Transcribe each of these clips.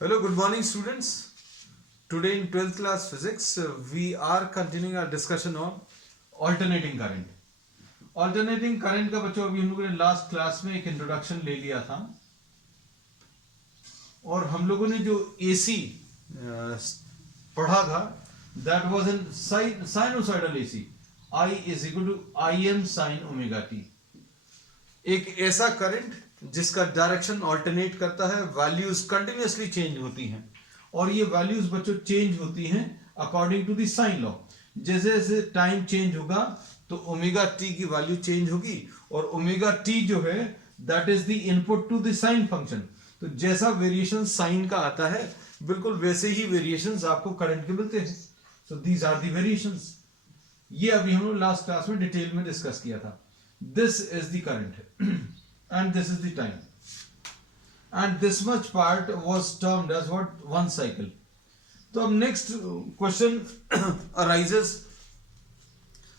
Hello, good morning, students. Today in 12th class physics, we are continuing our discussion on alternating current. Alternating current का बच्चों अभी हम लोगों ने last class में एक इंट्रोडक्शन ले लिया था और हम लोगों ने जो AC पढ़ा था that was in sinusoidal AC. I is equal to Im sin omega t. एक ऐसा करंट जिसका डायरेक्शन ऑल्टरनेट करता है, वैल्यूज कंटिन्यूअसली चेंज होती हैं और ये वैल्यूज बच्चों चेंज होती हैं according to the sine law. जैसे जैसे टाइम चेंज होगा तो ओमेगा टी की वैल्यू चेंज होगी और ओमेगा टी जो है that is the input to the sine function. तो जैसा वेरिएशन साइन का आता है बिल्कुल वैसे ही वेरिएशंस आपको करंट के मिलते हैं। So these are the variations. ये अभी हम लोग लास्ट क्लास में डिटेल में डिस्कस किया था। This is the current and this is the time, and this much part was termed as what? One cycle. तो अब next question arises,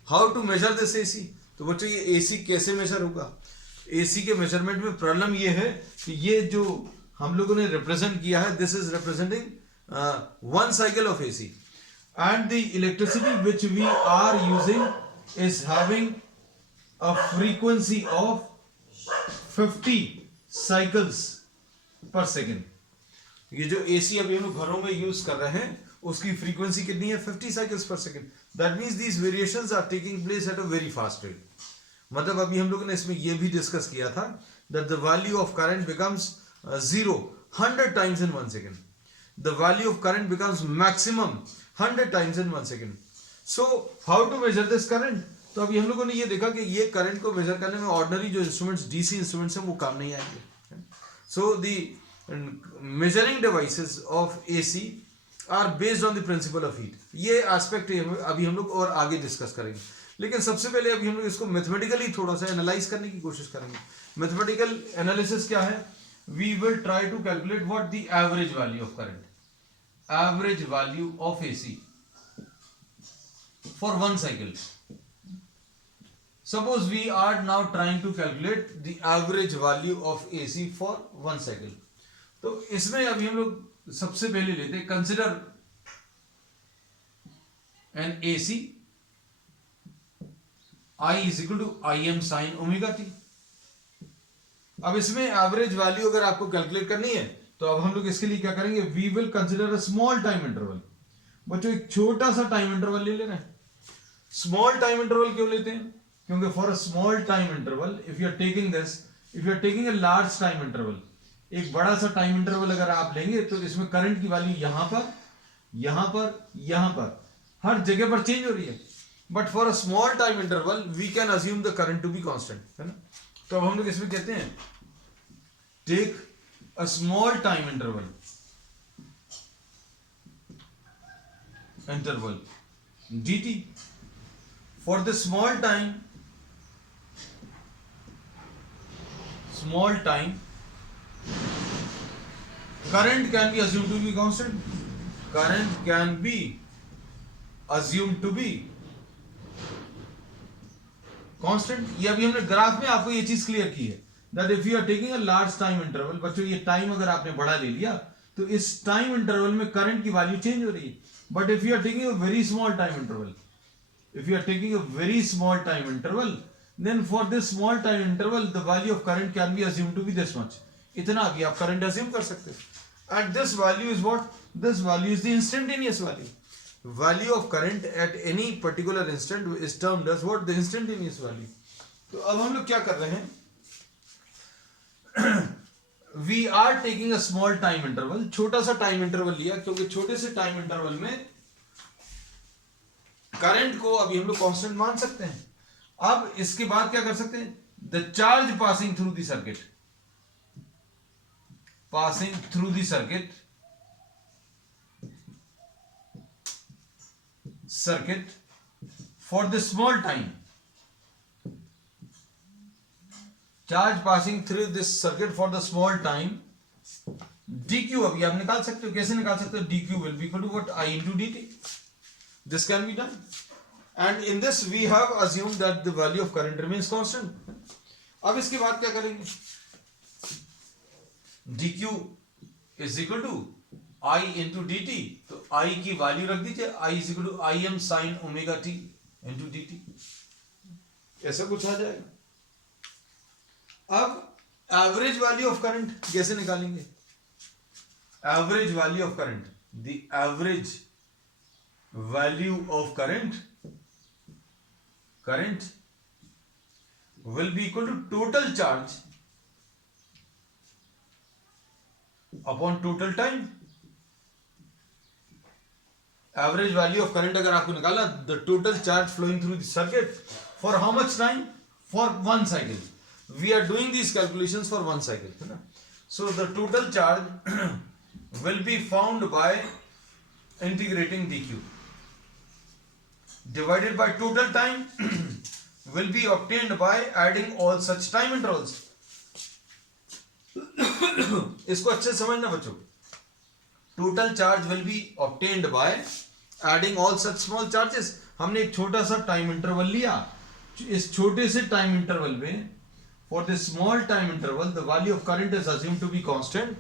how to measure this AC? तो बच्चों ये AC कैसे मेजर होगा? AC के मेजरमेंट में problem ये है कि ये जो हम लोगों ने रिप्रेजेंट किया है, this is representing one cycle of AC, and the electricity which we are using is having a frequency of 50 cycles per second. ये जो AC अभी हम लोग घरों में यूज कर रहे हैं उसकी फ्रीक्वेंसी कितनी है? 50 cycles per second. That means these variations are taking place at a very fast rate. मतलब अभी हम लोगों ने इसमें ये भी डिस्कस किया था that the value of current becomes 100 times in 1 second. The value of current becomes maximum 100 times in 1 second. So how to measure this current? तो अभी हम लोगों ने ये देखा कि ये करंट को मेजर करने में ऑर्डिनरी जो इंस्ट्रूमेंट्स डीसी इंस्ट्रूमेंट्स हैं वो काम नहीं आएंगे। So the measuring devices of AC are based on the principle of heat. ये एस्पेक्ट अभी हम लोग और आगे डिस्कस करेंगे, लेकिन सबसे पहले अभी हम लोग इसको मैथमेटिकली थोड़ा सा एनालाइज करने की कोशिश करेंगे। मैथमेटिकल एनालिसिस क्या है? We will try to calculate what the average value of current, average value of AC for one cycle. Suppose we are now trying to calculate the average value of AC for one cycle. तो इसमें अभी हम लोग सबसे पहले लेते हैं, consider an AC I is equal to Im sin omega t. अब इसमें एवरेज वैल्यू अगर आपको कैलकुलेट करनी है तो अब हम लोग इसके लिए क्या करेंगे? We will consider a small time interval. बच्चों एक छोटा सा टाइम इंटरवल ले लेना है। स्मॉल टाइम इंटरवल क्यों लेते हैं? क्योंकि for a small time interval if you are taking this, if you are taking a large time interval, एक बड़ा सा टाइम इंटरवल अगर आप लेंगे तो इसमें करंट की वैल्यू यहां पर, यहां पर, यहां पर, हर जगह पर चेंज हो रही है। But for a small time interval we can assume the current to be constant, है ना? तो अब हम लोग इसमें कहते हैं take a small time interval dt. For the small time current can be assumed to be constant. Current can be assumed to be constant. ये अभी हमने ग्राफ में आपको ये चीज क्लियर की है that if you are taking a large time interval, बच्चों ये टाइम अगर आपने बड़ा ले लिया तो इस टाइम इंटरवल में करंट की वैल्यू चेंज हो रही है। But if you are taking a very small time interval, if you are taking a very small time interval, then for this small time interval the value of current can be assumed to be this much. इतना भी आप current assume कर सकते हैं। And this value is what? This value is the instantaneous value. Value of current at any particular instant is termed as what? The instantaneous value. तो अब हम लोग क्या कर रहे हैं? We are taking a small time interval, छोटा सा टाइम इंटरवल लिया क्योंकि छोटे से टाइम इंटरवल में करंट को अभी हम लोग कांस्टेंट मान सकते हैं। अब इसके बाद क्या कर सकते हैं? The charge passing through the circuit for the small time, charge passing through this circuit for the small time, dq अभी आप निकाल सकते हो। कैसे निकाल सकते हो? dq will be equal to what? I into dt. This can be done, and in this we have assumed that the value of current remains constant. अब इसके बाद क्या करेंगे? dq is equal to I into d t, तो I की वैल्यू रख दीजिए, I is equal to I M sine omega t into d t, ऐसा कुछ आ जाएगा। अब एवरेज वैल्यू ऑफ करंट कैसे निकालेंगे? Average value of current, the average value of current will be equal to total charge upon total time. Average value of current अगर आपको निकालना, the total charge flowing through the circuit for how much time? For one cycle. We are doing these calculations for one cycle, है ना? So the total charge will be found by integrating dq divided by total time will be obtained by adding all such time intervals. इसको अच्छे से समझना बच्चों। Total charge will be obtained by adding all such small charges. हमने एक छोटा सा time interval लिया, इस छोटे से टाइम इंटरवल में for this small time interval the value of current is assumed to be constant,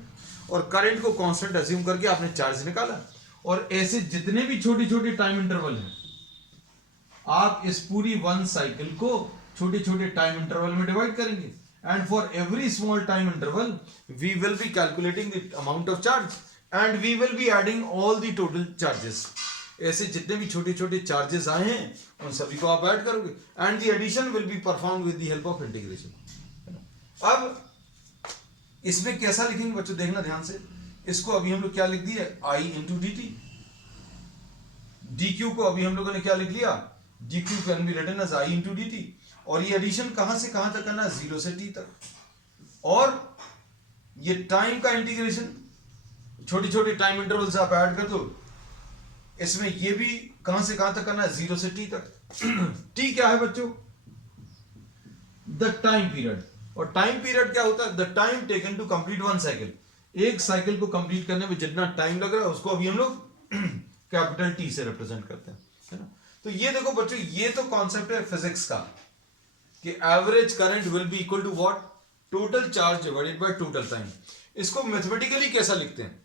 और करंट को कांस्टेंट अज्यूम करके आपने चार्ज निकाला। और ऐसे जितने भी छोटे छोटे टाइम इंटरवल हैं, आप इस पूरी वन साइकिल को छोटे छोटे टाइम इंटरवल में डिवाइड करेंगे, and for every small time interval we will be calculating the amount of charge and we will be adding all the total charges. ऐसे जितने भी छोटे छोटे चार्जेस आए हैं उन सभी को आप ऐड करोगे, and the addition will be perform with the help of integration. अब इसमें कैसा लिखेंगे बच्चों, देखना ध्यान से। इसको अभी हम लोग क्या लिख दिए, I into d t. D q को अभी हम लोगों ने क्या लिख लिया, d q can be written as I into d t. और ये एडिशन कहां से कहां तक करना है, 0 से t तक। और ये टाइम का इंटीग्रेशन, छोटे छोटे टाइम इंटरवल से आप ऐड कर दो। इसमें ये भी कहां से कहां तक करना है, 0 से t तक। t क्या है बच्चों, द टाइम पीरियड। और टाइम पीरियड क्या होता है, the time taken to complete one cycle. एक साइकिल को कंप्लीट करने में जितना टाइम लग रहा है उसको अभी हम लोग कैपिटल टी से रिप्रेजेंट करते हैं, है ना। तो ये देखो बच्चों, ये तो कॉन्सेप्ट है फिजिक्स का कि average current will be equal to what, total charge divided by total time. इसको मैथमेटिकली कैसा लिखते हैं,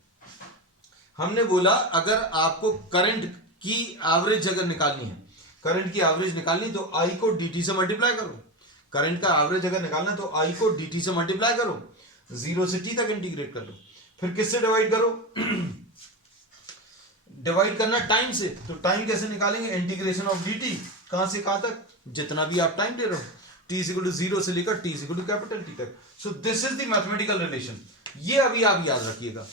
हमने बोला अगर आपको करंट की एवरेज अगर निकालनी है, करंट की एवरेज निकालनी तो आई को dt से मल्टीप्लाई करो। करंट का एवरेज अगर निकालना तो आई को dt से मल्टीप्लाई करो, 0 से t तक इंटीग्रेट कर लो। फिर किससे डिवाइड करो, डिवाइड करना टाइम से, तो टाइम कैसे निकालेंगे, इंटीग्रेशन ऑफ dt, कहां से कहां तक, जितना भी आप टाइम दे रहे हो, t इज इक्वल टू 0 से लेकर t is equal to capital T तक। So this is the mathematical relation. ये अभी आप याद रखिएगा।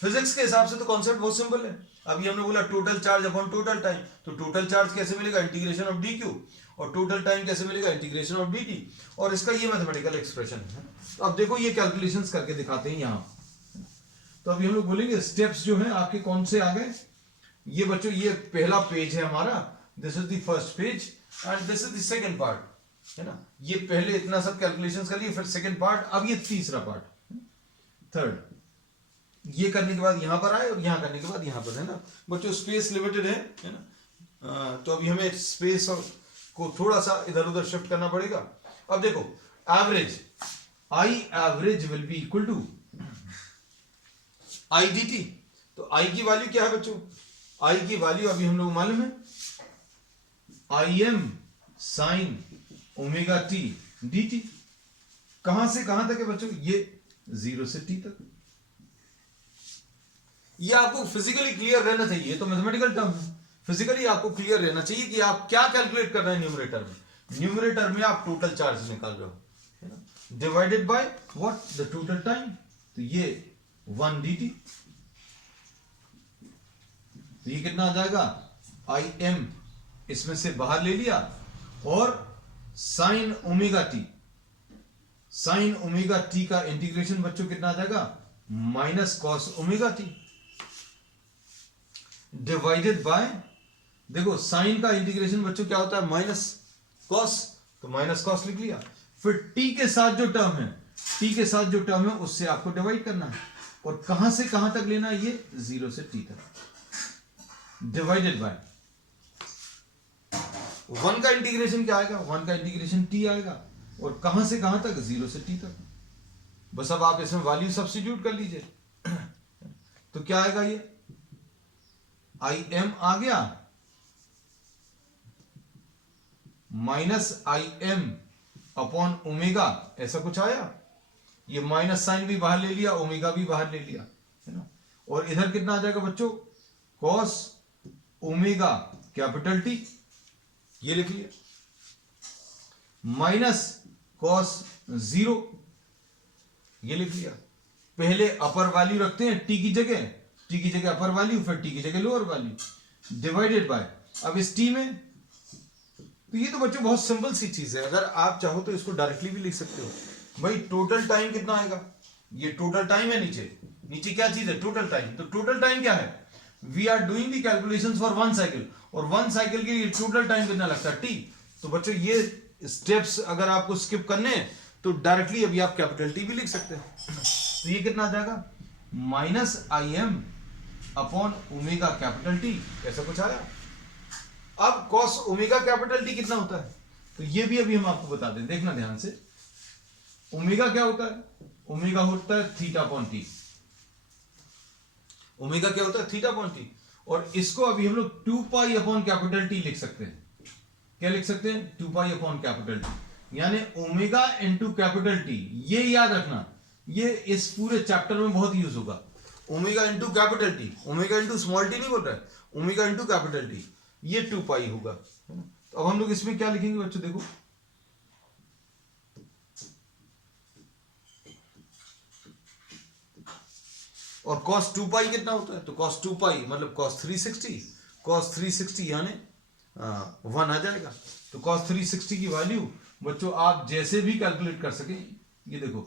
फिजिक्स के हिसाब से तो कॉन्सेप्ट बहुत सिंपल है। अभी हमने बोला total charge upon total time, तो टोटल चार्ज कैसे मिलेगा, इंटीग्रेशन ऑफ डी क्यू, और टोटल टाइम कैसे मिलेगा, इंटीग्रेशन ऑफ डी टी, और इसका ये मैथमेटिकल एक्सप्रेशन है। तो अब देखो ये कैलकुलेशंस करके दिखाते हैं यहाँ। तो अभी हम लोग बोलेंगे स्टेप्स जो हैं आपके कौन से आ गए। ये बच्चों ये पहला पेज है हमारा, this is the first page and this is the second part, है ना। ये पहले इतना सब कैलकुलेशंस कर लिए, फिर सेकंड पार्ट, अब ये तीसरा पार्ट, थर्ड। ये करने के बाद यहां पर आए और यहां करने के बाद यहां पर, है ना। बच्चों स्पेस लिमिटेड है ना, तो अभी हमें स्पेस को थोड़ा सा इधर उधर शिफ्ट करना पड़ेगा। अब देखो average, I average will be equal to I D t. तो आई की वैल्यू क्या है बच्चों, आई की वैल्यू अभी हम लोग मालूम है, I am sine omega T D T. कहां से कहां तक है बच्चों, ये 0 से t तक। ये आपको फिजिकली क्लियर रहना चाहिए, तो मैथमेटिकल टर्म है, फिजिकली आपको क्लियर रहना चाहिए कि आप क्या कैलकुलेट कर रहे हैं न्यूमरेटर में। न्यूमरेटर में आप टोटल चार्ज निकाल रहे हो, है ना, divided by what, the total time. तो ये 1 dt, तो ये कितना आ जाएगा, आई एम इसमें से बाहर ले लिया, और sign omega T, sign omega T का इंटीग्रेशन बच्चों कितना आ जाएगा, minus cos omega T, divided by, देखो साइन का इंटीग्रेशन बच्चों क्या होता है, माइनस कॉस, तो माइनस कॉस लिख लिया। फिर टी के साथ जो टर्म है, टी के साथ जो टर्म है उससे आपको डिवाइड करना है, और कहां से कहां तक लेना है, ये 0 से t तक, डिवाइडेड बाय 1 का इंटीग्रेशन क्या आएगा, 1 का इंटीग्रेशन t आएगा, और कहां से कहां तक, 0 से t तक। बस अब आप इसमें वैल्यू सब्स्टिट्यूट कर लीजिए। तो क्या आएगा, ये आई एम आ गया minus I am upon omega, ऐसा कुछ आया। ये माइनस साइन भी बाहर ले लिया, ओमेगा भी बाहर ले लिया, है ना। और इधर कितना आ जाएगा बच्चों, कॉस ओमेगा कैपिटल टी, ये लिख लिया, माइनस कॉस 0, ये लिख लिया। पहले अपर वैल्यू रखते हैं टी की जगह अपर वैल्यू, फिर टी की जगह लोअर वैल्यू, डिवाइडेड बाय, अब इस टी में, तो ये तो बच्चों बहुत सिंपल सी चीज है। अगर आप चाहो तो इसको डायरेक्टली भी लिख सकते हो। भाई टोटल टाइम कितना आएगा, ये टोटल टाइम है, नीचे क्या चीज है, टोटल टाइम। तो टोटल टाइम क्या है, we are doing the calculations for one cycle, और वन साइकिल के लिए टोटल टाइम कितना लगता है, टी। तो बच्चों ये स्टेप्स अगर आपको स्किप करने हैं तो डायरेक्टली अभी आप कैपिटल टी भी लिख सकते हैं। तो ये कितना आ जाएगा, minus I am upon omega capital T, ऐसा कुछ आया। अब कॉस ओमेगा कैपिटल टी कितना होता है, तो ये भी अभी हम आपको बता दें, देखना ध्यान से। ओमेगा क्या होता है, ओमेगा होता है थीटा अपॉन टी, ओमेगा क्या होता है, थीटा अपॉन टी। और इसको अभी हम लोग 2 पाई अपॉन कैपिटल टी लिख सकते हैं। क्या लिख सकते हैं, 2 पाई अपॉन कैपिटल टी, यानी ओमेगा इनटू कैपिटल टी। ये याद रखना, ये इस पूरे चैप्टर में बहुत यूज होगा। Omega into capital T, omega into small T नहीं बोल रहा है, ओमेगा इनटू कैपिटल टी, ये 2 पाई होगा। तो अब हम लोग इसमें क्या लिखेंगे बच्चों, देखो और cos 2 पाई कितना होता है, तो cos 2 पाई मतलब cos 360, cos 360 यानी 1 आ जाएगा। तो cos 360 की वैल्यू बच्चों आप जैसे भी कैलकुलेट कर सके, ये देखो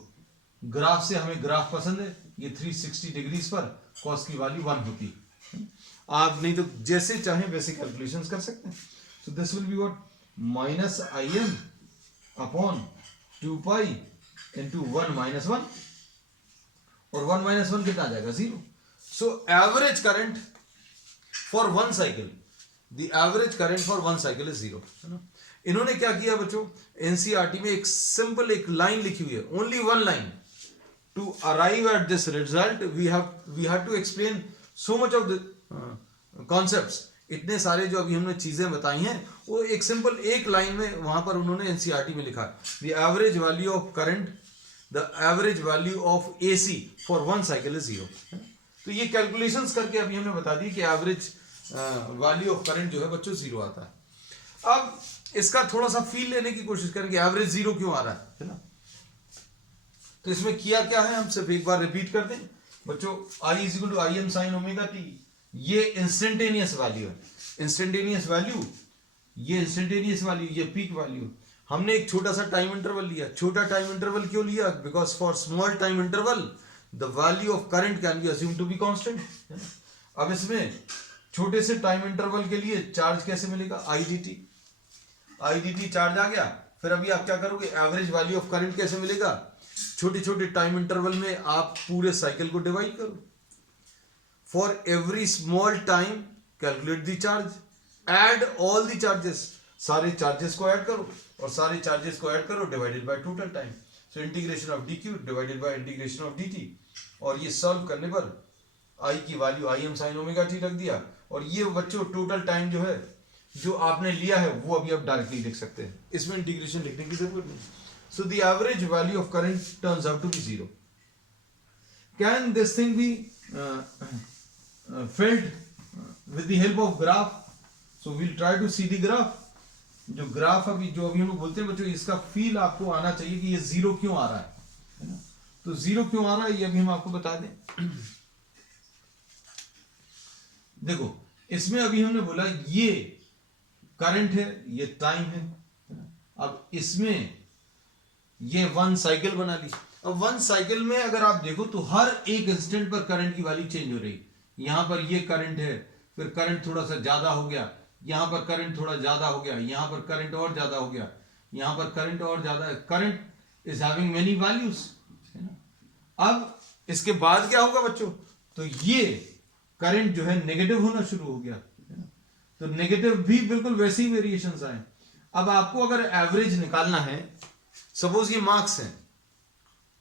ग्राफ से, हमें ग्राफ पसंद है, ये 360 डिग्रीज पर cos की वैल्यू 1 होती है। आप नहीं तो जैसे चाहें वैसे कैलकुलेशंस कर सकते हैं। तो this will be what, minus I am upon 2 pi into 1 minus 1, और 1 माइनस 1 कितना आ जाएगा, 0। So average current for one cycle, the average current for one cycle is 0, है ना। इन्होंने क्या किया बच्चों, एनसीईआरटी में एक सिंपल एक लाइन लिखी हुई है, only one line, to arrive at this result we have to explain so much of the concepts. इतने सारे जो अभी हमने चीजें बताई हैं वो एक सिंपल एक लाइन में वहां पर उन्होंने एनसीईआरटी में लिखा, the average value of current, the average value of AC for one cycle is 0। तो ये कैलकुलेशंस करके अभी हमने बता दी कि एवरेज वैल्यू ऑफ करंट जो है बच्चों 0 आता है। अब इसका थोड़ा सा फील लेने की कोशिश करें कि एवरेज 0 क्यों आ रहा है ना। तो इसमें किया क्या है, हम सिर्फ एक बार रिपीट कर दें बच्चों, I is equal to I M sine omega T, ये इंस्टेंटेनियस वैल्यू है, इंस्टेंटेनियस वैल्यू, ये इंस्टेंटेनियस वैल्यू, ये पीक वैल्यू। हमने एक छोटा सा टाइम इंटरवल लिया, छोटा टाइम इंटरवल क्यों लिया, because for small time interval the value of current can be assumed to be constant. अब इसमें छोटे से टाइम इंटरवल के लिए चार्ज कैसे मिलेगा, आई डी टी चार्ज आ गया। फिर अभी आप क्या करोगे, एवरेज वैल्यू ऑफ करंट कैसे मिलेगा, छोटे छोटे टाइम इंटरवल में आप पूरे साइकिल को डिवाइड करो, for every small time calculate the charge, add all the charges, सारे चार्जेस को ऐड करो, और सारे चार्जेस को ऐड करो divided by total time. So integration of d q divided by integration of d t, और ये सॉल्व करने पर आई की value I M sine omega t रख दिया। और ये बच्चों टोटल टाइम जो है जो आपने लिया है वो अभी आप डायरेक्टली लिख सकते हैं, इसमें इंटीग्रेशन लिखने की जरूरत नहीं। So the average value of current turns out to be 0। Can this thing be filled with the help of graph? So we'll try to see the graph. जो ग्राफ अभी जो अभी हम लोग बोलते हैं बच्चों, इसका फील आपको आना चाहिए कि ये 0 क्यों आ रहा है ना। तो 0 क्यों आ रहा है ये अभी हम आपको बता दें। देखो इसमें अभी हमने बोला ये करंट है, ये टाइम है। अब इसमें ये वन साइकिल बना ली। अब वन साइकिल में अगर आप देखो तो हर एक इंस्टेंट पर करंट की वैल्यू चेंज हो रही। यहां पर ये करंट है, फिर करंट थोड़ा सा ज्यादा हो गया, यहां पर करंट थोड़ा ज्यादा हो गया, यहां पर करंट और ज्यादा हो गया, यहां पर करंट और ज्यादा है। Current is having many values, है ना। अब इसके बाद क्या होगा बच्चों, तो ये करंट जो है नेगेटिव होना शुरू हो गया, है ना। तो नेगेटिव भी बिल्कुल वैसे ही वेरिएशंस आए। अब आपको अगर एवरेज निकालना है, सपोज ये मार्क्स हैं,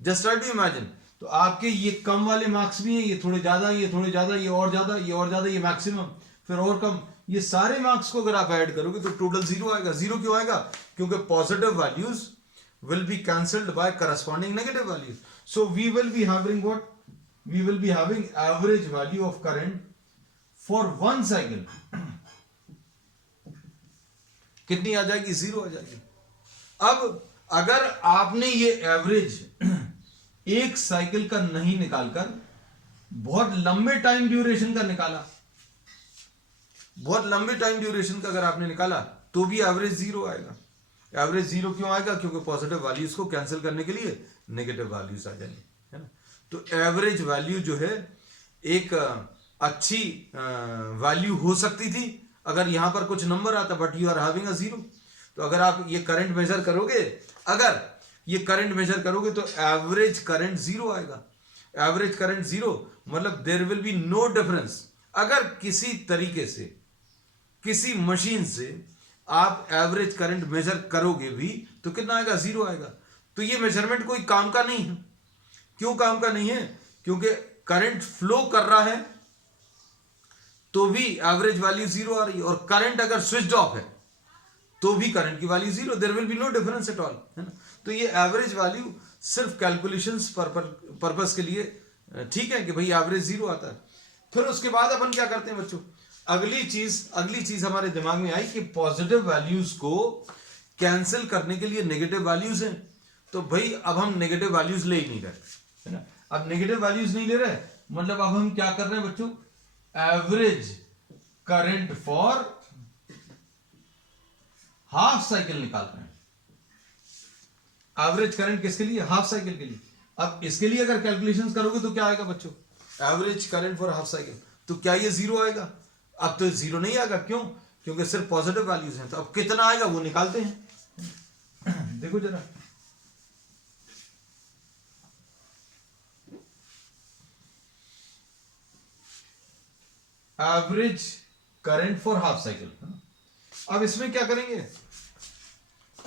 जस्ट ट्राई टू इमेजिन। तो आपके ये कम वाले मार्क्स भी हैं, ये थोड़े ज्यादा, ये थोड़े ज्यादा, ये और ज्यादा, ये और ज्यादा, ये मैक्सिमम, फिर और कम, ये सारे मार्क्स को अगर आप ऐड करोगे तो टोटल जीरो आएगा। जीरो क्यों आएगा? क्योंकि positive values will be cancelled by corresponding negative values. So we will be having what? We will be having average value of current for one cycle. कितनी आ जाएगी? जीरो आ जाएगी। अब अगर आपने ये एवरेज एक साइकिल का नहीं निकालकर बहुत लंबे टाइम ड्यूरेशन का निकाला, बहुत लंबे टाइम ड्यूरेशन का अगर आपने निकाला तो भी एवरेज जीरो आएगा। एवरेज जीरो क्यों आएगा? क्योंकि पॉजिटिव वैल्यूज को कैंसिल करने के लिए नेगेटिव वैल्यूज आ जाएंगे, है ना। तो एवरेज वैल्यू जो है एक अच्छी वैल्यू हो सकती थी अगर यहां पर कुछ नंबर आता, but you are having a zero. तो अगर आप ये करंट मेजर करोगे, अगर ये करंट मेजर करोगे तो एवरेज करंट जीरो आएगा। एवरेज करंट जीरो मतलब there will be no difference. अगर किसी तरीके से, किसी मशीन से आप एवरेज करंट मेजर करोगे भी तो कितना आएगा? जीरो आएगा। तो ये मेजरमेंट कोई काम का नहीं है। क्यों काम का नहीं है? क्योंकि करंट फ्लो कर रहा है तो भी एवरेज वैल्यू जीरो आ रही है, और करंट अगर स्विच्ड ऑफ है तो भी करंट की value zero. There will be no difference at all, है ना। तो ये एवरेज वैल्यू सिर्फ कैलकुलेशंस पर्पस के लिए ठीक है कि भाई एवरेज जीरो आता है। फिर उसके बाद अपन क्या करते हैं बच्चों? अगली चीज हमारे दिमाग में आई कि पॉजिटिव वैल्यूज को कैंसिल करने के लिए नेगेटिव वैल्यूज हैं। तो भाई अब हम नेगेटिव वैल्यूज ले ही नहीं रहे, है ना। अब नेगेटिव वैल्यूज नहीं ले रहे मतलब अब हम क्या कर रहे हैं बच्चों? Average current for half cycle निकाल रहे हैं। एवरेज करंट किसके लिए? हाफ साइकिल के लिए। अब इसके लिए अगर कैलकुलेशंस करोगे तो क्या आएगा बच्चों? Average current for half cycle. तो क्या ये जीरो आएगा? अब तो जीरो नहीं आएगा। क्यों? क्योंकि सिर्फ पॉजिटिव वैल्यूज हैं। तो अब कितना आएगा वो निकालते हैं। देखो जरा, average current for half cycle. अब इसमें क्या करेंगे?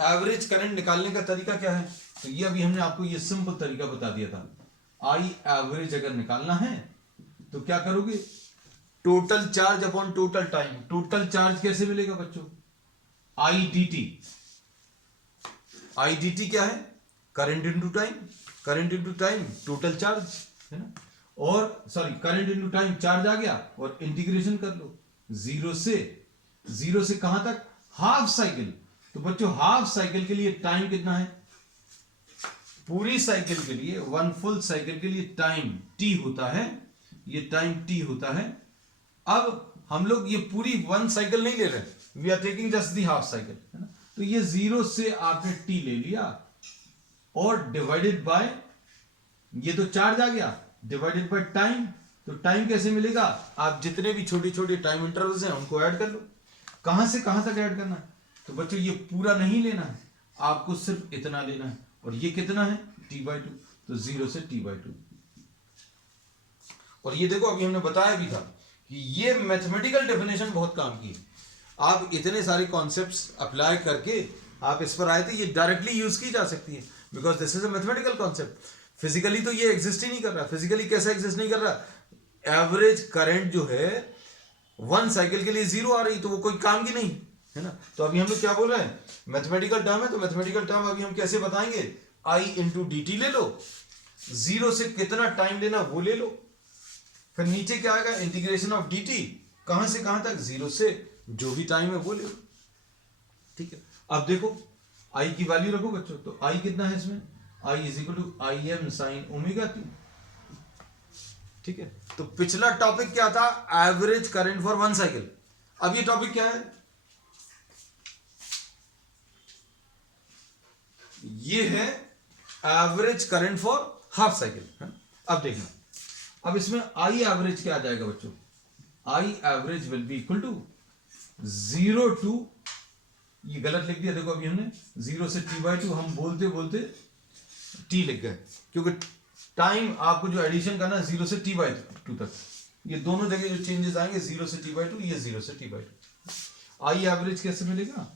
एवरेज करंट निकालने का तरीका क्या है? तो ये अभी हमने आपको ये सिंपल तरीका बता दिया था। आई एवरेज अगर निकालना है तो क्या करोगे? Total charge upon total time. Total charge कैसे मिलेगा बच्चों? I D T. I D T क्या है? Current into time. Current into time total charge, है ना। और sorry, current into time, charge आ गया और इंटीग्रेशन कर लो जीरो से कहां तक? Half cycle. तो बच्चों हाफ साइकिल के लिए टाइम कितना है? पूरी साइकिल के लिए, वन फुल साइकिल के लिए टाइम टी होता है, ये टाइम टी होता है। अब हम लोग ये पूरी वन साइकिल नहीं ले रहे, we are taking just the half cycle, है ना। तो ये जीरो से आपने टी ले लिया और डिवाइडेड बाय, ये तो चार्ज आ गया, डिवाइडेड बाय टाइम। तो टाइम कैसे मिलेगा? आप जितने भी छोटे छोटे टाइम इंटरवल्स हैं उनको ऐड कर लो। कहां से कहां तक ऐड करना है? तो बच्चों ये पूरा नहीं लेना है, आपको सिर्फ इतना लेना है। और ये कितना है? t/2। तो जीरो से t/2। और ये देखो अभी हमने बताया भी था कि ये मैथमेटिकल डेफिनेशन बहुत काम की है। आप इतने सारे कॉन्सेप्ट्स अप्लाई करके आप इस पर आए थे, ये डायरेक्टली यूज की जा सकती है because this is a mathematical concept. Physically तो ये एग्जिस्ट ही नहीं कर रहा। फिजिकली कैसे एग्जिस्ट नहीं कर रहा? एवरेज करंट जो है वन साइकिल के लिए जीरो आ रही, तो वो कोई काम की नहीं, है ना। तो अभी हम लोग क्या बोल रहे हैं? मैथमेटिकल टर्म है, तो मैथमेटिकल टर्म अभी हम कैसे बताएंगे? आई इंटू डी टी ले लो, जीरो से कितना टाइम लेना वो ले लो, फिर नीचे क्या आएगा? इंटीग्रेशन ऑफ डी टी, कहां से कहां तक? जीरो से जो भी टाइम है वो ले लो, ठीक है। अब देखो आई की वैल्यू रखो बच्चों, तो आई कितना है इसमें? I is equal to I M sine omega T, ठीक है। तो पिछला टॉपिक क्या था? Average current for one cycle. अब ये टॉपिक क्या है? ये है average current for half cycle. अब देखना, अब इसमें आई एवरेज क्या आ जाएगा बच्चों? I average will be equal to zero to, ये गलत लिख दिया देखो अभी हमने, जीरो से t/2, हम बोलते बोलते टी लिख गए क्योंकि टाइम आपको जो एडिशन करना है जीरो से t/2 तक, ये दोनों जगह जो चेंजेस आएंगे जीरो से t/2, ये जीरो से t/2। आई एवरेज कैसे मिलेगा?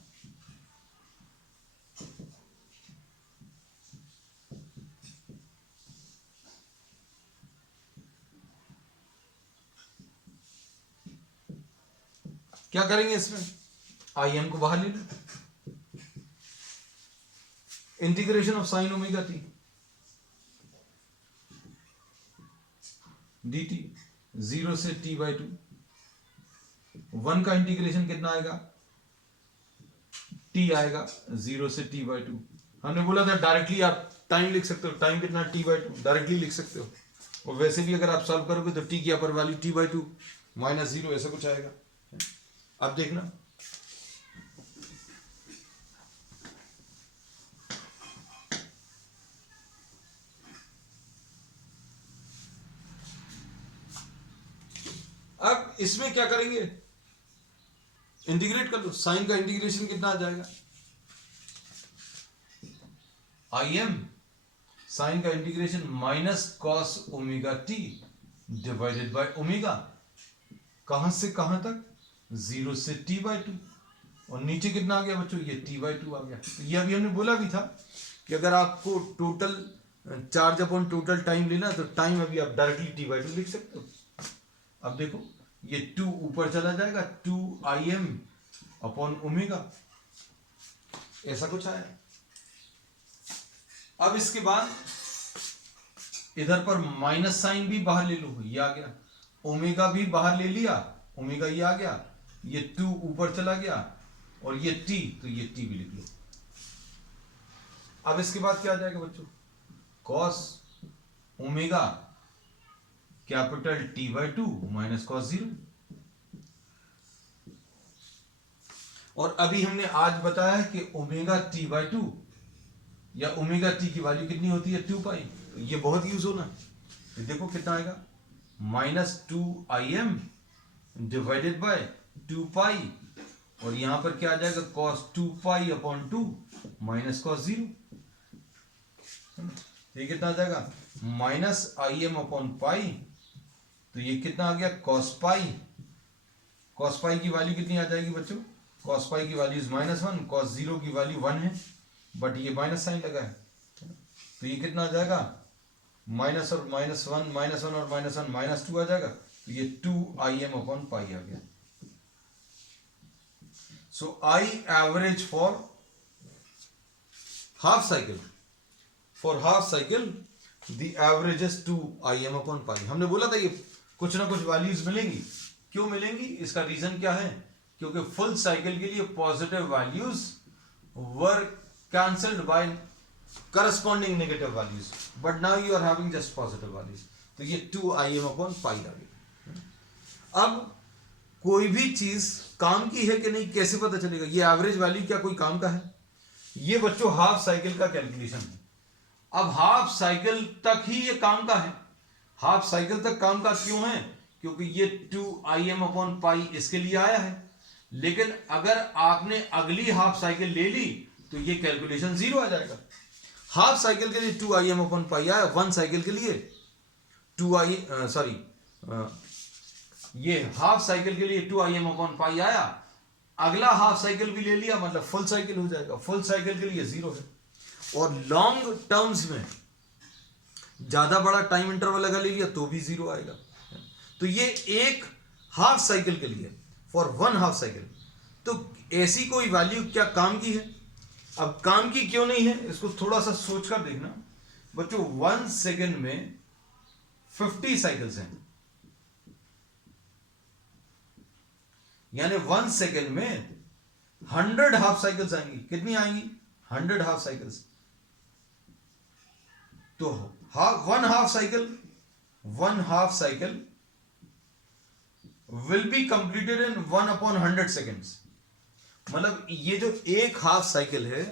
क्या करेंगे इसमें, Im को बाहर ले लो, integration of sine omega T dt 0 से t/2, 1 का इंटीग्रेशन कितना आएगा, t आएगा 0 से t/2। हमने बोला था डायरेक्टली आप टाइम लिख सकते हो, टाइम कितना t/2 डायरेक्टली लिख सकते हो, और वैसे भी अगर आप सॉल्व करोगे तो t की अपर वैल्यू t/2 -0 ऐसा कुछ आएगा। अब देखना, अब इसमें क्या करेंगे, इंटीग्रेट कर लो, साइन का इंटीग्रेशन कितना आ जाएगा, Im साइन का integration minus cos omega T divided by omega, कहां से कहां तक, 0 से t/2, और नीचे कितना आ गया बच्चों, ये t/2 आ गया। तो ये अभी हमने बोला भी था कि अगर आपको total charge upon total time लेना तो टाइम अभी आप डायरेक्टली t/2 लिख सकते हो। अब देखो ये 2 ऊपर चला जाएगा, 2Im अपॉन ओमेगा, ऐसा कुछ आया। अब इसके बाद इधर पर माइनस साइन भी बाहर ले लो, ये आ गया, ओमेगा भी बाहर ले लिया, ओमेगा ये आ गया, ये 2 ऊपर चला गया, और ये t, तो ये t भी लिख लो। अब इसके बाद क्या आ जाएगा बच्चों, cos omega capital t/2 minus cos 0। और अभी हमने आज बताया कि ओमेगा t/2 या ओमेगा t की वैल्यू कितनी होती है, 2 पाई। ये बहुत यूज होना, तो देखो कितना आएगा, -2Im डिवाइडेड बाय 2 पाई, और यहां पर क्या आ जाएगा, cos 2 pi upon 2 minus cos 0। ये कितना आ जाएगा, -Im अपॉन पाई, तो ये कितना आ गया, cos पाई। cos पाई की वैल्यू कितनी आ जाएगी बच्चों, cos पाई की वैल्यू -1, cos 0 की वैल्यू 1 है, बट ये माइनस साइन लगा है, तो ये कितना आ जाएगा, माइनस और -1 -1 और -1 -2 आ जाएगा, तो ये 2Im अपॉन पाई आ गया। सो I average for half cycle, the average is 2Im upon पाई। हमने बोला था ये कुछ ना कुछ वैल्यूज मिलेंगी, क्यों मिलेंगी, इसका रीजन क्या है, क्योंकि फुल साइकिल के लिए positive values were cancelled by corresponding negative values, but now you are having just positive values, तो ये 2Im अपॉन पाई आ गया। अब कोई भी चीज काम की है कि नहीं कैसे पता चलेगा, ये एवरेज वैल्यू क्या कोई काम का है, ये बच्चों हाफ साइकिल का कैलकुलेशन है। अब हाफ साइकिल तक ही ये काम का है, हाफ साइकिल तक काम का क्यों है, क्योंकि ये 2Im अपॉन पाई इसके लिए आया है, लेकिन अगर आपने अगली हाफ साइकिल ले ली तो ये कैलकुलेशन 0 आ जाएगा। हाफ साइकिल के लिए 2Im अपॉन पाई आया, 1 साइकिल के लिए ये हाफ साइकिल के लिए 2Im अपॉन पाई आया, अगला हाफ साइकिल भी ले लिया मतलब फुल साइकिल हो जाएगा, फुल साइकिल के लिए 0 है। और लॉन्ग टर्म्स में ज्यादा बड़ा टाइम इंटरवल अगर ले लिया तो भी 0 आएगा। तो ये एक हाफ साइकिल के लिए, फॉर 1 हाफ साइकिल, तो ऐसी कोई वैल्यू क्या काम की है। अब काम की क्यों नहीं है इसको थोड़ा सा सोच कर देखना बच्चों। 1 सेकेंड में 50 साइकिल्स हैं, यानी 1 सेकेंड में 100 हाफ साइकिल्स आएंगी। कितनी आएंगी, 100 हाफ साइकिल्स। तो one half cycle will be completed in 1/100 seconds. मतलब ये जो एक हाफ साइकिल है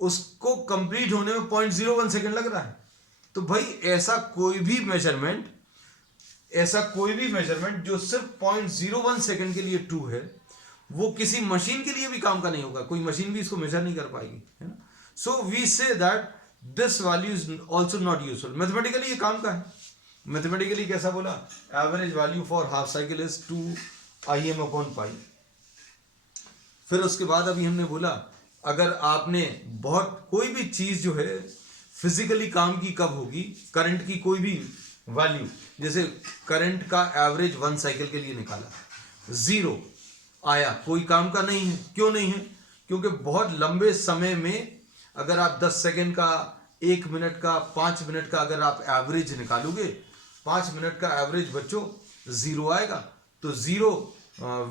उसको कंप्लीट होने में 0.01 सेकेंड लग रहा है। तो भाई ऐसा कोई भी मेजरमेंट जो सिर्फ 0.01 सेकेंड के लिए ट्रू है वो किसी मशीन के लिए भी काम का नहीं होगा, कोई मशीन भी इसको मेजर नहीं कर पाएगी, है ना। So we say that this value is also not useful. Mathematically ये काम का है। मैथमेटिकली कैसा बोला, average value for half cycle is 2Im upon pi. फिर उसके बाद अभी हमने बोला अगर आपने कोई भी चीज जो है फिजिकली काम की कब होगी, करंट की कोई भी वैल्यू, जैसे करंट का एवरेज 1 साइकिल के लिए निकाला 0, आया, कोई काम का नहीं है। क्यों नहीं है? क्योंकि बहुत लंबे समय में अगर आप 10 सेकंड का, 1 मिनट का, 5 मिनट का अगर आप एवरेज निकालोगे, 5 मिनट का एवरेज बच्चों जीरो आएगा। तो zero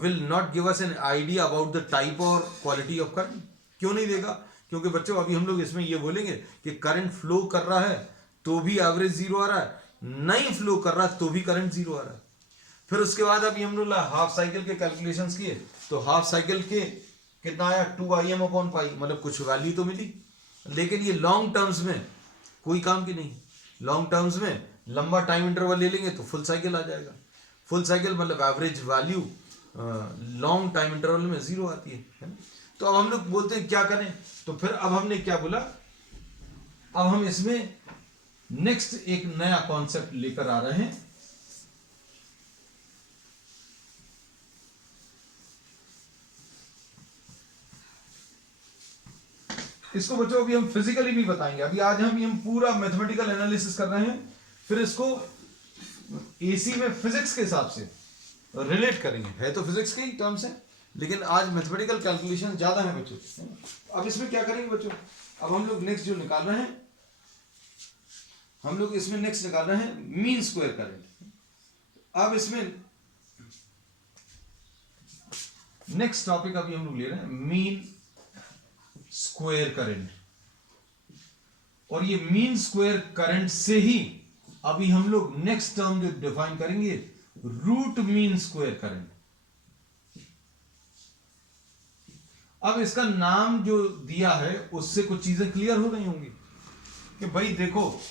will not give us an idea about the type और क्वालिटी ऑफ करंट। क्यों नहीं देगा? क्योंकि बच्चों अभी हम लोग इसमें ये बोलेंगे कि करंट फ्लो कर रहा है तो भी एवरेज जीरो आ रहा है, नहीं फ्लो कर रहा तो भी करंट जीरो आ रहा है। फिर उसके बाद अभी हम लोग हाफ साइकिल के कैलकुलेशंस किए, तो हाफ साइकिल के कितना आया? 2Im अपॉन पाई, मतलब कुछ वैल्यू तो मिली। लेकिन ये लॉन्ग टर्म्स में कोई काम की नहीं। लॉन्ग टर्म्स में लंबा टाइम इंटरवल ले लेंगे तो फुल साइकिल आ जाएगा। फुल साइकिल मतलब average value long time interval में जीरो आती है ना? तो अब हम लोग बोलते हैं क्या करें? तो फिर अब हमने क्या बोला, अब हम इसमें नेक्स्ट एक नया कॉन्सेप्ट लेकर आ रहे हैं। इसको बच्चों अभी हम फिजिकली भी बताएंगे। अभी आज हम पूरा मैथमेटिकल एनालिसिस कर रहे हैं, फिर इसको एसी में फिजिक्स के हिसाब से रिलेट करेंगे। है तो फिजिक्स के ही टर्म्स है, लेकिन आज मैथमेटिकल कैलकुलेशन ज्यादा है बच्चों। अब इसमें क्या करेंगे बच्चों? अब हम लोग नेक्स्ट जो निकाल रहे हैं, हम लोग इसमें नेक्स्ट निकाल रहे हैं मीन स्क्वायर करंट। अब इसमें नेक्स्ट टॉपिक अभी हम लोग ले रहे हैं मीन स्क्वायर करंट। और ये मीन स्क्वायर करंट से ही अभी हम लोग नेक्स्ट टर्म जो डिफाइन करेंगे, रूट मीन स्क्वायर करंट। अब इसका नाम जो दिया है उससे कुछ चीजें क्लियर हो गई होंगी कि भाई देखो,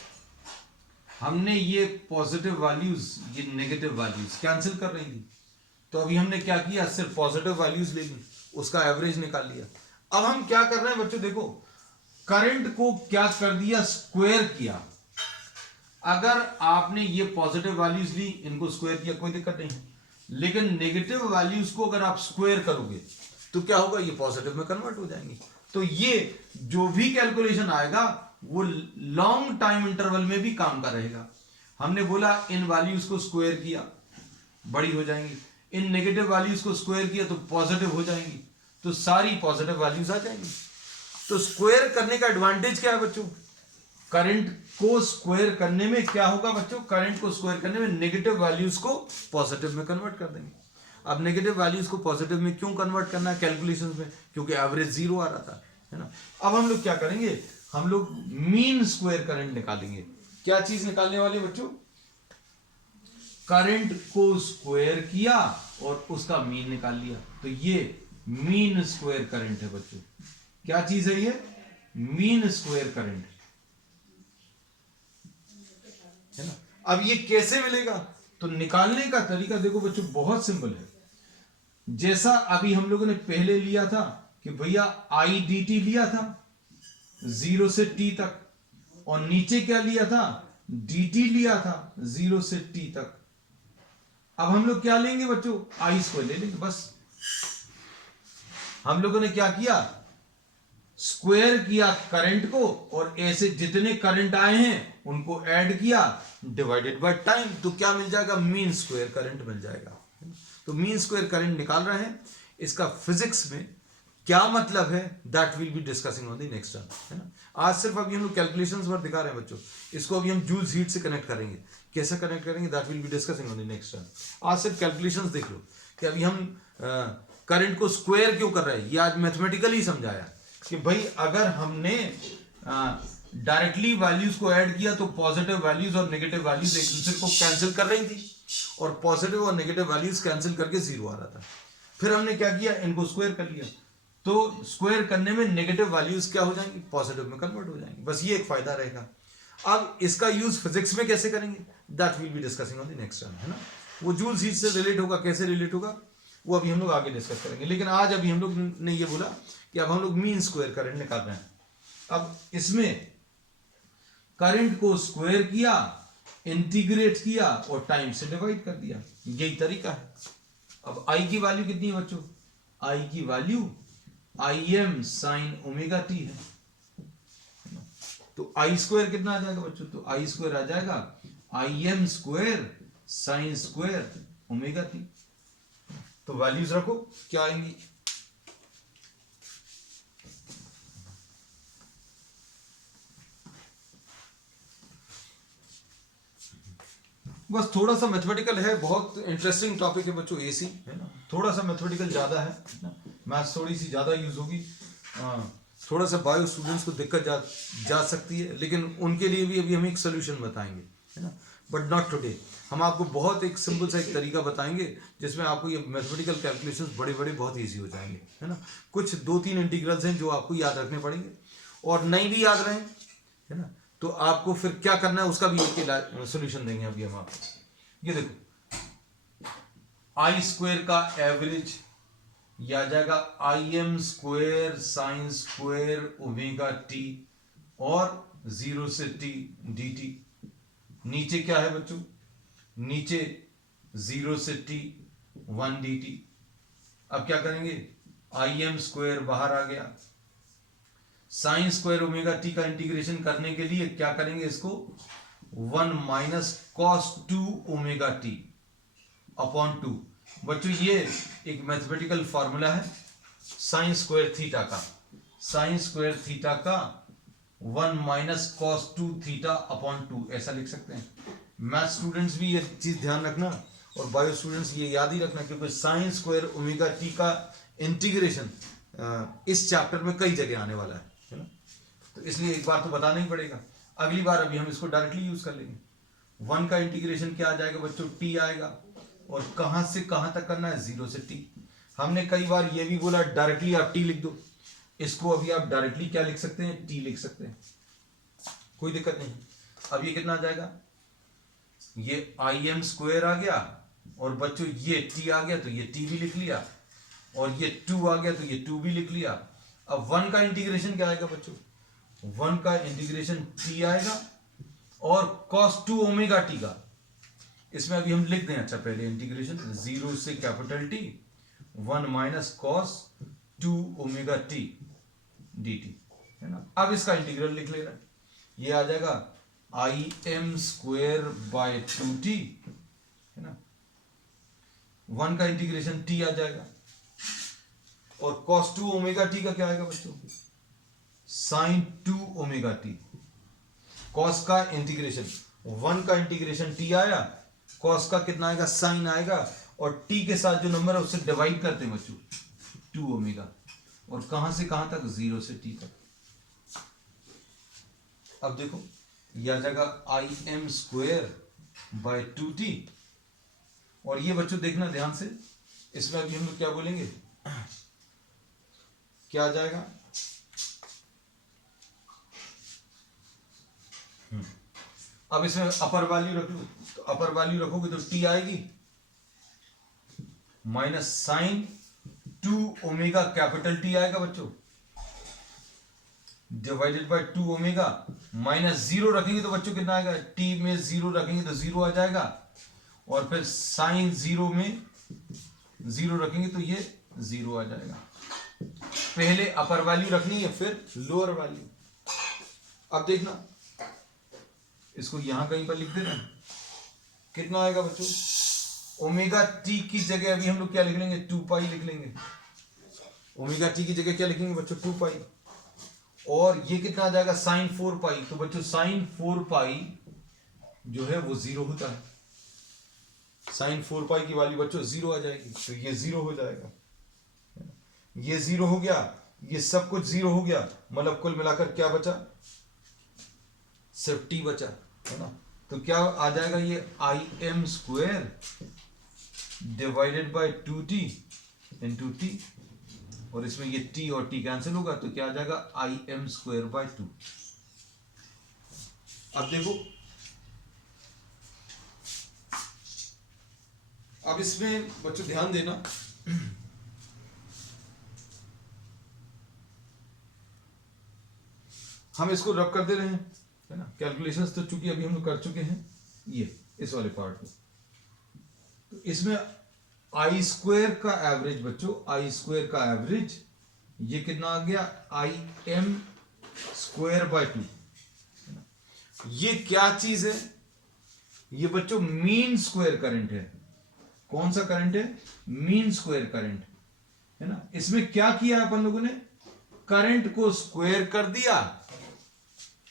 हमने ये पॉजिटिव वैल्यूज, ये नेगेटिव वैल्यूज कैंसिल कर रही थी, तो अभी हमने क्या किया? सिर्फ पॉजिटिव वैल्यूज ले ली, उसका एवरेज निकाल लिया। अब हम क्या कर रहे हैं बच्चों? देखो, करंट को क्या कर दिया? स्क्वायर किया। अगर आपने ये पॉजिटिव वैल्यूज ली, इनको स्क्वायर किया, कोई दिक्कत नहीं है। लेकिन नेगेटिव वैल्यूज को अगर आप स्क्वायर करोगे तो क्या होगा? ये पॉजिटिव में कन्वर्ट हो जाएंगी। तो ये जो भी कैलकुलेशन आएगा वो लॉन्ग टाइम इंटरवल में भी काम का रहेगा। हमने बोला इन वैल्यूज को स्क्वायर किया, बड़ी हो जाएंगी। इन नेगेटिव वैल्यूज को स्क्वायर किया तो पॉजिटिव हो जाएंगी, तो सारी पॉजिटिव वैल्यूज आ जाएंगी। तो स्क्वायर करने का एडवांटेज क्या है बच्चों? करंट को स्क्वायर करने में क्या होगा बच्चों? करंट को स्क्वायर करने में नेगेटिव वैल्यूज को पॉजिटिव में कन्वर्ट कर देंगे। अब नेगेटिव वैल्यूज को पॉजिटिव में क्यों कन्वर्ट करना है कैलकुलेशंस में? क्योंकि एवरेज जीरो आ रहा था, है ना? अब हम लोग क्या करेंगे? हम लोग मीन स्क्वायर करंट निकालेंगे। क्या चीज निकालने वाले बच्चों? करंट को स्क्वायर किया और उसका मीन निकाल लिया, तो ये मीन स्क्वायर करंट है बच्चों। क्या चीज है ये? मीन स्क्वायर करंट, है ना? अब ये कैसे मिलेगा? तो निकालने का तरीका देखो बच्चों, बहुत सिंपल है। जैसा अभी हम लोगों ने पहले लिया था कि भैया आई डी टी लिया था 0 से t तक, और नीचे क्या लिया था? dt लिया था 0 से t तक। अब हम लोग क्या लेंगे बच्चों? आई स्क्वायर ले लेंगे बस। हम लोगों ने क्या किया? स्क्वायर किया करंट को, और ऐसे जितने करंट आए हैं उनको ऐड किया, डिवाइडेड बाय टाइम, तो क्या मिल जाएगा? मीन स्क्वायर करंट मिल जाएगा। तो मीन स्क्वायर करंट निकाल रहे हैं। इसका फिजिक्स में क्या मतलब है, that will be discussing on the next term, है ना? आज सिर्फ अभी हम लोग कैलकुलेशंस पर दिखा रहे हैं बच्चों। इसको अभी हम जूल्स हीट से कनेक्ट करेंगे। कैसे कनेक्ट करेंगे, that will be discussing on the next term. आज सिर्फ कैलकुलेशंस देख लो कि अभी हम करंट को स्क्वायर क्यों कर रहे हैं, ये आज मैथमेटिकली समझाया कि भाई अगर हमने डायरेक्टली वैल्यूज को ऐड किया तो पॉजिटिव वैल्यूज और नेगेटिव वैल्यूज एक दूसरे को कैंसिल कर रही थी, और पॉजिटिव और नेगेटिव वैल्यूज कैंसिल करके जीरो आ रहा था। फिर हमने क्या किया? इनको स्क्वायर कर लिया, तो स्क्वायर करने में नेगेटिव वैल्यूज क्या हो जाएंगी? पॉजिटिव में कन्वर्ट हो जाएंगी। बस ये एक फायदा रहेगा। अब इसका यूज फिजिक्स में कैसे करेंगे, that will be discussing on the next term, है ना? वो जूल्स हीट से रिलेट होगा, कैसे रिलेट होगा वो अभी हम लोग आगे डिस्कस करेंगे। लेकिन आज अभी हम लोग ने ये बोला कि अब हम लोग मीन स्क्वायर करंट निकाल रहे हैं। अब इसमें करंट को स्क्वायर किया, इंटीग्रेट किया और टाइम से डिवाइड कर दिया, यही तरीका है। अब आई की वैल्यू कितनी है बच्चों? आई की value Im sign omega T है। तो आई स्क्वायर कितना आ जाएगा बच्चों? तो आई स्क्वायर आ जाएगा Im square sine square omega T. तो वैल्यूज रखो, क्या आएंगी? बस थोड़ा सा मैथमेटिकल है, बहुत इंटरेस्टिंग टॉपिक है बच्चों एसी, है ना, थोड़ा सा मैथमेटिकल ज़्यादा है ना, मैथ्स थोड़ी सी ज़्यादा यूज होगी, थोड़ा सा बायो स्टूडेंट्स को दिक्कत जा सकती है, लेकिन उनके लिए भी अभी हम एक सोल्यूशन बताएंगे, है ना, बट नॉट टुडे। हम आपको बहुत एक सिंपल सा एक तरीका बताएंगे जिसमें आपको ये मैथमेटिकल कैलकुलेशंस बड़े बड़े बहुत ईजी हो जाएंगे, है ना। कुछ 2-3 इंटीग्रल्स हैं जो आपको याद रखने पड़ेंगे, और नहीं भी याद रहें, है ना, तो आपको फिर क्या करना है उसका भी एक सोल्यूशन देंगे अभी हम आपको। ये देखो, आई स्क्वायर का एवरेज ये आ जाएगा I am square sine square omega T और 0 से टी डी टी। नीचे क्या है बच्चों? नीचे 0 से टी 1 डी टी। अब क्या करेंगे? आई एम स्क्वायर बाहर आ गया, साइन स्क्वायर ओमेगा टी का इंटीग्रेशन करने के लिए क्या करेंगे? इसको 1 minus cos 2 omega T upon 2। बच्चों ये एक मैथमेटिकल फॉर्मूला है साइन स्क्वायर थीटा का, साइन स्क्वायर थीटा का 1 माइनस कॉस 2 थीटा अपॉन 2 ऐसा लिख सकते हैं। मैथ स्टूडेंट्स भी ये चीज ध्यान रखना और बायो स्टूडेंट्स ये याद ही रखना, क्योंकि साइन स्क्वायर ओमेगा टी का इंटीग्रेशन इस चैप्टर में कई जगह आने वाला है ना, तो इसलिए एक बार तो बताना ही पड़ेगा। अगली बार अभी हम इसको डायरेक्टली यूज कर लेंगे। 1 का इंटीग्रेशन क्या आ जाएगा बच्चों? टी आएगा, और कहां से कहां तक करना है? 0 से टी। हमने कई बार ये भी बोला डायरेक्टली आप टी लिख दो, इसको अभी आप डायरेक्टली क्या लिख सकते हैं? टी लिख सकते हैं, कोई दिक्कत नहीं। अब ये कितना आ जाएगा? ये आई एम स्क्वायर आ गया, और बच्चों ये टी आ गया तो ये टी भी लिख लिया, और ये 2 आ गया तो ये 2 भी लिख लिया। अब 1 का इंटीग्रेशन क्या आएगा बच्चों? 1 का इंटीग्रेशन टी आएगा और cos 2 ओमेगा टी का, इसमें अभी हम लिख दें। अच्छा पहले इंटीग्रेशन 0 से capital T 1 minus cos 2 omega T D T, है ना। अब इसका इंटीग्रल लिख लेना, ये आ जाएगा I am square by 2t, है ना। 1 का इंटीग्रेशन t आ जाएगा, और cos 2 ओमेगा टी का क्या आएगा बच्चों? Sine 2 omega T. cos का इंटीग्रेशन 1 का इंटीग्रेशन t आया, cos का कितना आएगा? साइन आएगा, और t के साथ जो नंबर है उससे डिवाइड करते हैं बच्चों 2 ओमेगा, और कहां से कहां तक? 0 से t तक। अब देखो यह आ जाएगा I am square by 2t, और ये बच्चों देखना ध्यान से, इसमें अभी हम लोग क्या बोलेंगे? क्या आ जाएगा? अब इसमें अपर वैल्यू रख लो, तो अपर वैल्यू रखोगे तो t आएगी minus sine 2 omega capital T आएगा बच्चों, डिवाइडेड बाय 2 ओमेगा, माइनस 0 रखेंगे तो बच्चों कितना आएगा? t में 0 रखेंगे तो 0 आ जाएगा, और फिर साइन 0 में 0 रखेंगे तो ये 0 आ जाएगा। पहले अपर वैल्यू रखनी है, फिर लोअर वैल्यू। अब देखना, इसको यहां कहीं पर लिख देना, कितना आएगा बच्चों? ओमेगा टी की जगह अभी हम लोग क्या लिख लेंगे? 2 पाई लिख लेंगे। ओमेगा टी की जगह क्या लिखेंगे बच्चों? 2 पाई। और ये कितना आ जाएगा? साइन 4 पाई। तो बच्चों साइन 4 पाई जो है वो 0 होता है, साइन 4 पाई की वैल्यू बच्चों 0 आ जाएगी, तो ये 0 हो जाएगा, ये 0 हो गया, ये सब कुछ 0 हो गया, मतलब कुल मिलाकर क्या बचा? सिर्फ t बचा, है ना। तो क्या आ जाएगा? ये I am square divided by 2t into T, और इसमें ये t और t कैंसिल होगा, तो क्या आ जाएगा? I am square by 2। अब देखो, अब इसमें बच्चों ध्यान देना, हम इसको रब कर दे रहे हैं, है ना। कैलकुलेशंस तो चूंकि अभी हम लोग कर चुके हैं ये इस वाले पार्ट को, तो इसमें आई स्क्वायर का एवरेज बच्चों, आई स्क्वायर का एवरेज ये कितना आ गया? I am square by 2। ये क्या चीज है? ये बच्चों मीन स्क्वायर करंट है। कौन सा करंट है? मीन स्क्वायर करंट है ना। इसमें क्या किया अपन लोगों ने? करंट को स्क्वायर कर दिया,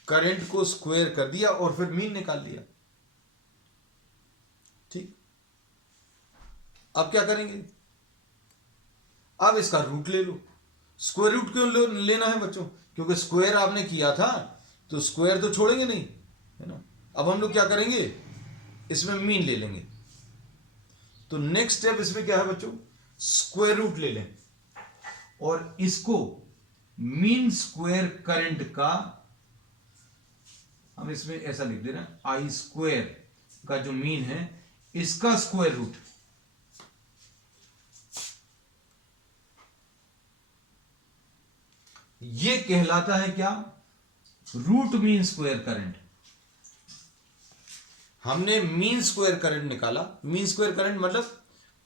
करंट को स्क्वायर कर दिया और फिर मीन निकाल लिया। ठीक, अब क्या करेंगे? अब इसका रूट ले लो। स्क्वायर रूट क्यों लेना है बच्चों? क्योंकि स्क्वायर आपने किया था तो स्क्वायर तो छोड़ेंगे नहीं, है ना। अब हम लोग क्या करेंगे? इसमें मीन ले लेंगे। तो नेक्स्ट स्टेप इसमें क्या है बच्चों? स्क्वायर रूट ले लें और इसको मीन स्क्वायर करंट का, हम इसमें ऐसा लिख दे रहे हैं, आई स्क्वायर का जो मीन है इसका स्क्वायर रूट। ये कहलाता है क्या? Root mean square current. हमने मीन स्क्वायर करंट निकाला। मीन स्क्वायर करंट मतलब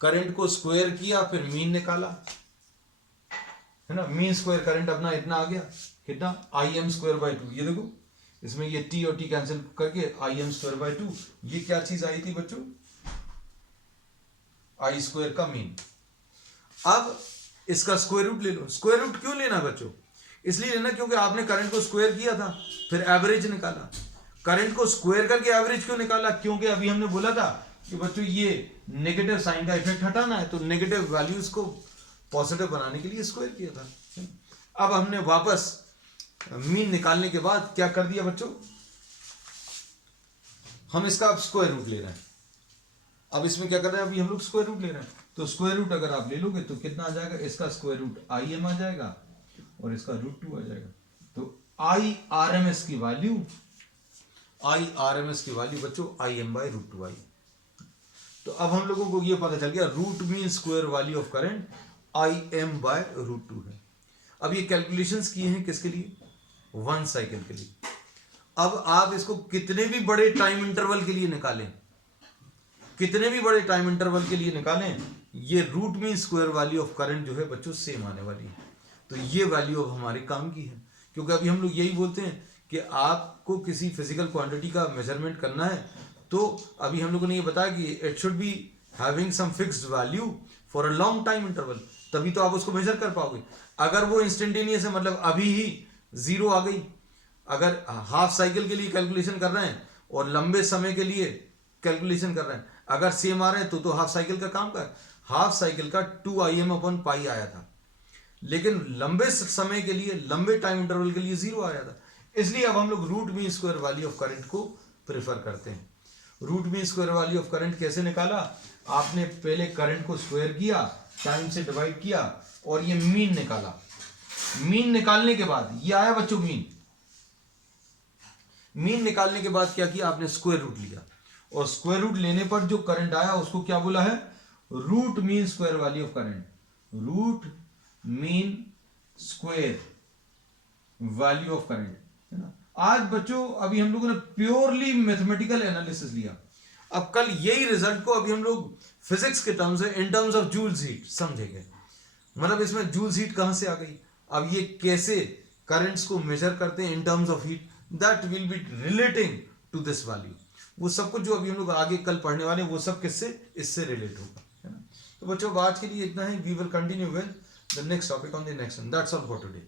करंट को स्क्वायर किया फिर मीन निकाला, है ना। मीन स्क्वायर करंट अपना इतना आ गया, कितना? IM square by 2। ये देखो इसमें ये T और T कैंसिल करके IM स्क्वायर बाई 2, ये क्या चीज आई थी बच्चों? आई स्क्वायर का मीन। अब इसका स्क्वायर रूट ले लो। स्क्वायर रूट क्यों लेना बच्चों? इसलिए लेना क्योंकि आपने करंट को स्क्वायर किया था फिर एवरेज निकाला। करंट को स्क्वायर करके एवरेज क्यों निकाला? क्योंकि अभी हमने बोला था कि बच्चों ये नेगेटिव साइन का इफेक्ट हटाना है, तो नेगेटिव वैल्यूज को पॉजिटिव बनाने के लिए स्क्वायर किया था। अब हमने वापस मीन निकालने के बाद क्या कर दिया बच्चों? हम इसका अब स्क्वायर रूट ले रहे हैं। अब इसमें क्या कर रहे हैं? अभी हम लोग स्क्वायर रूट ले रहे हैं, तो स्क्वायर रूट अगर आप ले लोगे तो कितना आ जाएगा? इसका स्क्वायर रूट IM आ जाएगा और इसका √2 आ जाएगा। तो IRMS की वैल्यू, IRMS की वैल्यू बच्चों IM बाई √2 आई। तो अब हम लोगों को ये पता चल गया root mean square value of current IM by √2 है। अब ये कैलकुलेशंस किए हैं किसके लिए? 1 साइकिल के लिए। अब आप इसको कितने भी बड़े टाइम इंटरवल के लिए निकालें, कितने भी बड़े टाइम इंटरवल के लिए निकालें, ये root mean square value of current जो है बच्चों सेम आने वाली है। तो ये वैल्यू अब हमारे काम की है, क्योंकि अभी हम लोग यही बोलते हैं कि आपको किसी फिजिकल क्वांटिटी का मेजरमेंट करना है तो अभी हम लोगों ने ये बताया कि it should be having some fixed value for a long time interval, तभी तो आप उसको मेजर कर पाओगे। अगर वो इंस्टेंटेनियस है, मतलब अभी ही 0 आ गई, अगर हाफ साइकिल के लिए कैलकुलेशन कर रहे हैं और लंबे समय के लिए कैलकुलेशन कर रहे हैं, अगर सेम आ रहे हैं तो हाफ साइकिल का काम कर। हाफ साइकिल का 2Im/π आया था, लेकिन लंबे समय के लिए, लंबे टाइम इंटरवल के लिए 0 आया था। इसलिए अब हम लोग root mean square value of current को प्रेफर करते हैं। Root mean square value of current कैसे निकाला? आपने पहले करंट को स्क्वायर किया, टाइम से डिवाइड किया और ये मीन निकाला। मीन निकालने के बाद ये आया बच्चों मीन। मीन निकालने के बाद क्या किया? आपने स्क्वायर रूट लिया और स्क्वायर रूट लेने पर जो करंट आया उसको क्या बोला है? Root mean square value of current. Root mean square value of current, है ना। आज बच्चों अभी हम लोगों ने प्योरली मैथमेटिकल एनालिसिस लिया। अब कल यही रिजल्ट को अभी हम लोग फिजिक्स के टर्म्स में, in terms of joules heat समझेंगे। मतलब इसमें जूल्स हीट कहां से आ गई, अब ये कैसे करंट्स को मेजर करते हैं in terms of heat, that will be relating to this value. वो सब कुछ जो अभी हम लोग आगे कल पढ़ने वाले हैं वो सब किससे? इससे रिलेट होगा, है ना। तो बच्चों आज के लिए इतना ही। We will continue with the next topic on the next one. That's all for today.